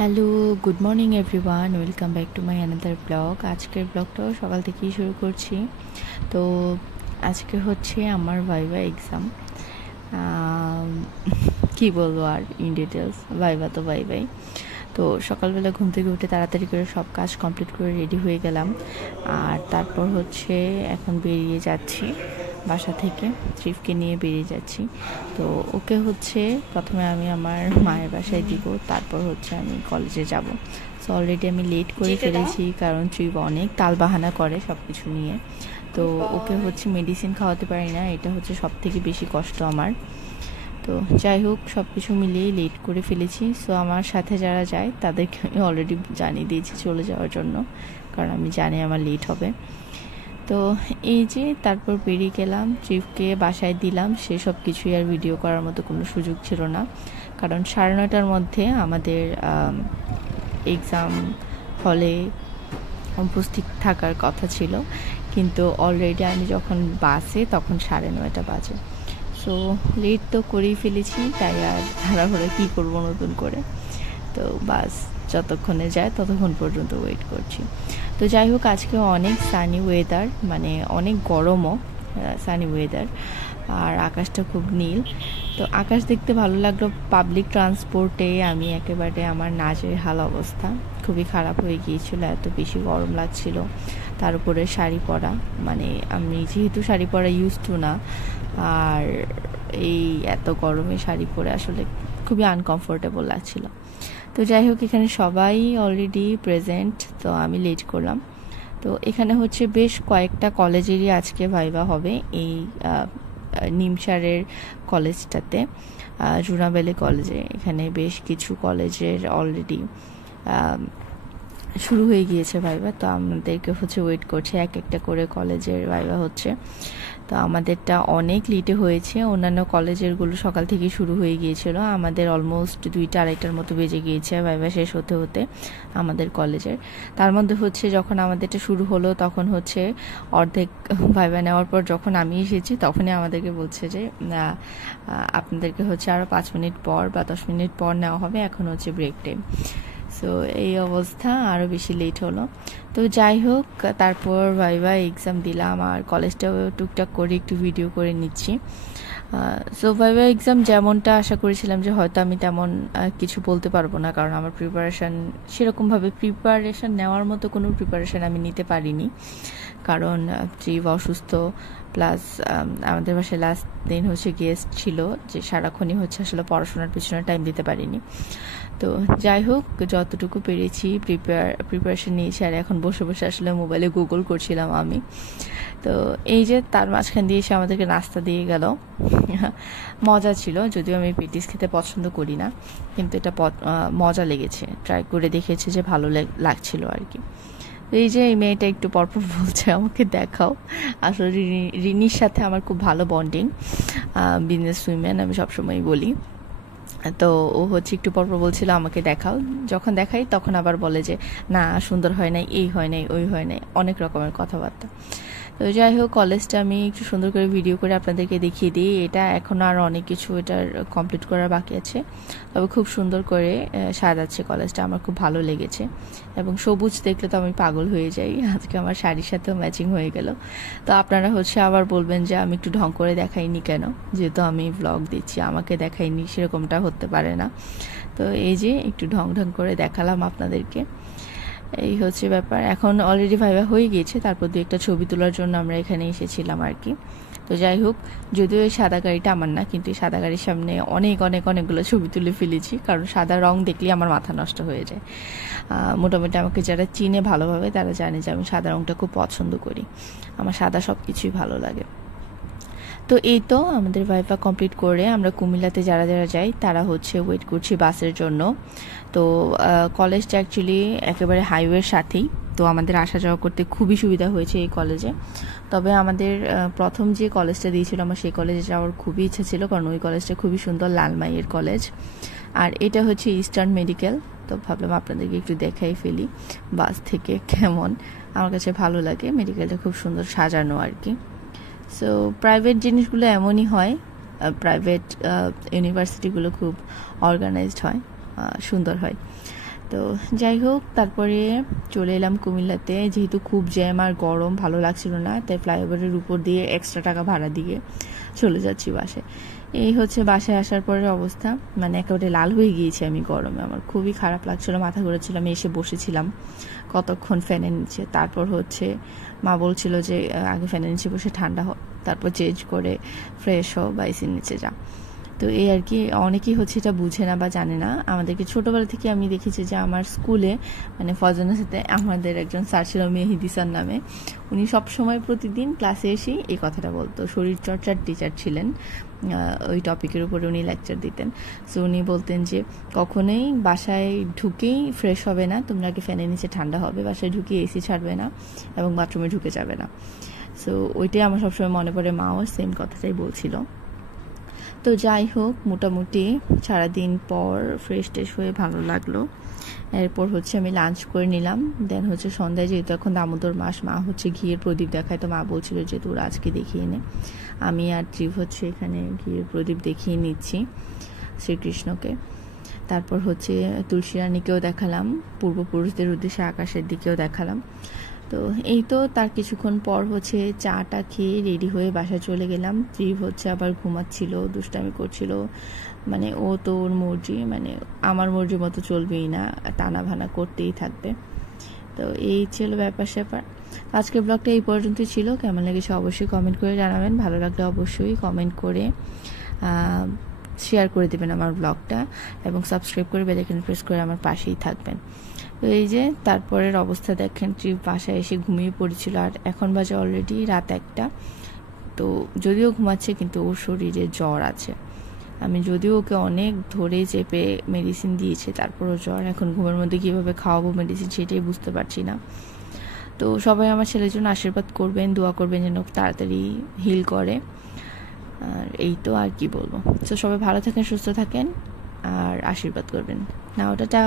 Hello, good morning everyone, welcome back to my another blog. আজকের ব্লগটাও সকাল থেকেই শুরু করছি। তো আজকে হচ্ছে আমার ভাইভা এক্সাম। কি বলবো আর ইন ডিটেলস, ভাইভা তো ভাইভাই। তো সকালবেলা ঘুম থেকে উঠে তাড়াতাড়ি করে সব কাজ কমপ্লিট করে রেডি হয়ে গেলাম। আর তারপর হচ্ছে এখন বেরিয়ে যাচ্ছি বাসা থেকে, ট্রিপকে নিয়ে বেরিয়ে যাচ্ছি। তো ওকে হচ্ছে প্রথমে আমি আমার মায়ের বাসায় দিব, তারপর হচ্ছে আমি কলেজে যাব। সো অলরেডি আমি লেট করে ফেলেছি, কারণ ট্রিপ অনেক তালবাহানা করে সব কিছু নিয়ে। তো ওকে হচ্ছে মেডিসিন খাওয়াতে পারি না, এটা হচ্ছে সব থেকে বেশি কষ্ট আমার। তো যাই হোক, সব কিছু মিলিয়েই লেট করে ফেলেছি। সো আমার সাথে যারা যায় তাদেরকে আমি অলরেডি জানিয়ে দিয়েছি চলে যাওয়ার জন্য, কারণ আমি জানি আমার লেট হবে। তো এই যে তারপর বেরিয়ে গেলাম, ট্রিপকে বাসায় দিলাম। সেসব কিছুই আর ভিডিও করার মতো কোনো সুযোগ ছিল না, কারণ 9:30টার মধ্যে আমাদের এক্সাম হলে উপস্থিত থাকার কথা ছিল, কিন্তু অলরেডি আমি যখন বাসে তখন 9:30 বাজে। সো লেট তো করেই ফেলেছি, তাই আর তাড়াহুড়ো কী করবো নতুন করে। তো বাস যতক্ষণে যায় ততক্ষণ পর্যন্ত ওয়েট করছি। তো যাই হোক, আজকে অনেক সানি ওয়েদার, মানে অনেক গরমও, সানি ওয়েদার, আর আকাশটা খুব নীল। তো আকাশ দেখতে ভালো লাগলো। পাবলিক ট্রান্সপোর্টে আমি একেবারে আমার নাজেহাল অবস্থা, খুবই খারাপ হয়ে গিয়েছিল, এত বেশি গরম লাগছিল। তার উপরে শাড়ি পরা, মানে আমি যেহেতু শাড়ি পরা ইউজ টু না, আর এই এত গরমে শাড়ি পরে আসলে খুবই আনকমফোর্টেবল লাগছিল। তো যাই হোক, এখানে সবাই অলরেডি প্রেজেন্ট, তো আমি লেট করলাম। তো এখানে হচ্ছে বেশ কয়েকটা কলেজেরই আজকে ভাইভা হবে এই নিমসারের কলেজটাতে, জুনাবেলি কলেজে। এখানে বেশ কিছু কলেজের অলরেডি শুরু হয়ে গিয়েছে ভাইভা। তো আমাদেরকে হচ্ছে ওয়েট করছে, এক একটা করে কলেজের ভাইভা হচ্ছে। তো আমাদেরটা অনেক লেটে হয়েছে, অন্যান্য কলেজেরগুলো সকাল থেকে শুরু হয়ে গিয়েছিল। আমাদের অলমোস্ট 2টা-2:30টার মতো বেজে গিয়েছে ভাইভা শেষ হতে হতে আমাদের কলেজের। তার মধ্যে হচ্ছে যখন আমাদেরটা শুরু হলো তখন হচ্ছে অর্ধেক ভাইভা নেওয়ার পর যখন আমি এসেছি তখনই আমাদেরকে বলছে যে আপনাদেরকে হচ্ছে আরও 5 মিনিট পর বা 10 মিনিট পর নেওয়া হবে, এখন হচ্ছে ব্রেক টাইম। সো এই অবস্থা, আরও বেশি লেট হলো। তো যাই হোক, তারপর ভাইভা এক্সাম দিলাম, আর কলেজটাও টুকটাক করে একটু ভিডিও করে নিচ্ছি। সো ভাইভা এক্সাম যেমনটা আশা করেছিলাম যে হয়তো আমি তেমন কিছু বলতে পারবো না, কারণ আমার সেরকমভাবে প্রিপারেশান নেওয়ার মতো কোনো প্রিপারেশান আমি নিতে পারিনি, কারণ ট্রিপ অসুস্থ, প্লাস আমাদের বাসায় লাস্ট দিন হচ্ছে গেস্ট ছিল, যে সারাক্ষণই হচ্ছে আসলে পড়াশোনার পিছনে টাইম দিতে পারিনি। তো যাই হোক, যতটুকু পেরেছি প্রিপারেশন নিয়েছি, আর এখন বসে বসে আসলে মোবাইলে গুগল করছিলাম আমি। তো এই যে তার মাঝখান দিয়ে এসে আমাদেরকে নাস্তা দিয়ে গেল, মজা ছিল, যদিও আমি পেটিস খেতে পছন্দ করি না, কিন্তু এটা মজা লেগেছে, ট্রাই করে দেখেছি যে ভালো লাগছিল আর কি। এই যে এই মেয়েটা একটু পরপর বলছে আমাকে দেখাও, আসলে রিনির সাথে আমার খুব ভালো বন্ডিং, বিজনেস উইমেন আমি সবসময় বলি। তো ও হচ্ছে একটু পরপর বলছিল আমাকে দেখাও, যখন দেখাই তখন আবার বলে যে না সুন্দর হয় নাই, এই হয় নাই, ওই হয় নাই, অনেক রকমের কথাবার্তা। তো যাই হোক, কলেজটা আমি একটু সুন্দর করে ভিডিও করে আপনাদেরকে দেখিয়ে দিই। এটা এখনও আরও অনেক কিছু এটার কমপ্লিট করার বাকি আছে, তবে খুব সুন্দর করে সাজাচ্ছে কলেজটা, আমার খুব ভালো লেগেছে। এবং সবুজ দেখলে তো আমি পাগল হয়ে যাই, আজকে আমার শাড়ির সাথেও ম্যাচিং হয়ে গেল। তো আপনারা হচ্ছে আবার বলবেন যে আমি একটু ঢং করে দেখাইনি কেন, যেহেতু আমি ব্লগ দিচ্ছি, আমাকে দেখাইনি সেরকমটা হতে পারে না। তো এই যে একটু ঢং করে দেখালাম আপনাদেরকে, এই হচ্ছে ব্যাপার। এখন অলরেডি ভাইভা হয়ে গিয়েছে, তারপর 2-একটা ছবি তোলার জন্য আমরা এখানে এসেছিলাম আর কি। তো যাই হোক, যদিও এই সাদা গাড়িটা আমার না, কিন্তু এই সাদা গাড়ির সামনে অনেকগুলো ছবি তুলে ফেলেছি, কারণ সাদা রং দেখলেই আমার মাথা নষ্ট হয়ে যায়। মোটামুটি আমাকে যারা চিনে ভালোভাবে তারা জানে যে আমি সাদা রংটা খুব পছন্দ করি, আমার সাদা সব কিছুই ভালো লাগে। তো এই তো আমাদের ভাইভা কমপ্লিট করে আমরা কুমিল্লাতে যারা যাই তারা হচ্ছে ওয়েট করছি বাসের জন্য। তো কলেজটা অ্যাকচুয়ালি একেবারে হাইওয়ের সাথেই, তো আমাদের আসা যাওয়া করতে খুবই সুবিধা হয়েছে এই কলেজে। তবে আমাদের প্রথম যে কলেজটা দিয়েছিল আমার সেই কলেজে যাওয়ার খুবই ইচ্ছা ছিল, কারণ ওই কলেজটা খুবই সুন্দর, লালমাইয়ের কলেজ। আর এটা হচ্ছে ইস্টার্ন মেডিকেল। তো ভাবলাম আপনাদেরকে একটু দেখাই ফেলি বাস থেকে কেমন, আমার কাছে ভালো লাগে, মেডিকেলটা খুব সুন্দর সাজানো আর কি। সো প্রাইভেট জিনিসগুলো এমনই হয়, প্রাইভেট ইউনিভার্সিটিগুলো খুব অর্গানাইজড হয়, সুন্দর হয়। তো যাই হোক, তারপরে চলে এলাম কুমিল্লাতে। যেহেতু খুব জ্যাম আর গরম, ভালো লাগছিল না, তাই ফ্লাইওভারের উপর দিয়ে এক্সট্রা টাকা ভাড়া দিয়ে চলে যাচ্ছি বাসায়। এই হচ্ছে বাসায় আসার পরের অবস্থা, মানে একেবারে লাল হয়ে গিয়েছি আমি গরমে। আমার খুবই খারাপ লাগছিল, মাথা ঘুরেছিল। আমি এসে বসেছিলাম কতক্ষণ ফ্যানের নিচে। তারপর হচ্ছে মা বলছিল যে আগে ফ্যানের নিচে বসে ঠান্ডা হ, তারপর চেঞ্জ করে ফ্রেশ হও বা এসির নিচে যা। তো এই আর কি, অনেকেই হচ্ছে এটা বুঝে না বা জানে না। আমাদেরকে ছোটোবেলা থেকে আমি দেখেছি যে আমার স্কুলে, মানে ফজনের সাথে আমাদের একজন স্যার ছিল মেহেদি স্যার নামে। উনি সবসময় প্রতিদিন ক্লাসে এসেই এই কথাটা বলতো। শরীরচর্চার টিচার ছিলেন, ওই টপিকের উপরে উনি লেকচার দিতেন। সো উনি বলতেন যে কখনোই বাসায় ঢুকেই ফ্রেশ হবে না, তোমরা আগে ফ্যানের নিচে ঠান্ডা হবে, বাসায় ঢুকে এসি ছাড়বে না এবং বাথরুমে ঢুকে যাবে না। সো ওইটাই আমার সবসময় মনে পড়ে, মাও সেম কথাটাই বলছিল। তো যাই হোক, মোটামুটি সারাদিন পর ফ্রেশ ট্রেশ হয়ে ভালো লাগলো। এরপর হচ্ছে আমি লাঞ্চ করে নিলাম। দেন হচ্ছে সন্ধ্যায়, যেহেতু এখন দামোদর মাস, মা হচ্ছে ঘিয়ের প্রদীপ দেখায়, তো মা বলছিল যে তোরা আজকে দেখিয়ে নে। আমি আর ট্রিপ হচ্ছে এখানে ঘিয়ের প্রদীপ দেখিয়ে নিচ্ছি শ্রীকৃষ্ণকে। তারপর হচ্ছে তুলসী রানীকেও দেখালাম, পূর্বপুরুষদের উদ্দেশ্যে আকাশের দিকেও দেখালাম। তো এই তো, তার কিছুক্ষণ পর হচ্ছে চাটা খেয়ে রেডি হয়ে বাসায় চলে গেলাম। ত্রিভ হচ্ছে আবার ঘুমাচ্ছিল, দুষ্টামি করছিল। মানে ও তো ওর মর্জি, মানে আমার মর্জির মতো চলবেই না, টানা ভানা করতেই থাকবে। তো এই ছিল ব্যাপার স্যাপার। আজকের ব্লগটা এই পর্যন্তই ছিল। কেমন লেগেছে অবশ্যই কমেন্ট করে জানাবেন। ভালো লাগলে অবশ্যই কমেন্ট করে শেয়ার করে দেবেন আমার ব্লগটা, এবং সাবস্ক্রাইব করে বেল আইকন প্রেস করে আমার পাশেই থাকবেন। তো এই যে তারপরের অবস্থা দেখেন, ট্রিপ বাসায় এসে ঘুমিয়ে পড়েছিল, আর এখন বাজে অলরেডি রাত 1টা। তো যদিও ঘুমাচ্ছে, কিন্তু ওর শরীরে জ্বর আছে। আমি যদিও ওকে অনেক ধরে চেপে মেডিসিন দিয়েছি, তারপরও জ্বর। এখন ঘুমের মধ্যে কীভাবে খাওয়াবো মেডিসিন, সেটাই বুঝতে পারছি না। তো সবাই আমার ছেলের জন্য আশীর্বাদ করবেন, দোয়া করবেন যেন তাড়াতাড়ি হিল করে। আর এই তো, আর কি বলবো। তো সবাই ভালো থাকেন, সুস্থ থাকেন, আর আশীর্বাদ করবেন। নাও টাটা।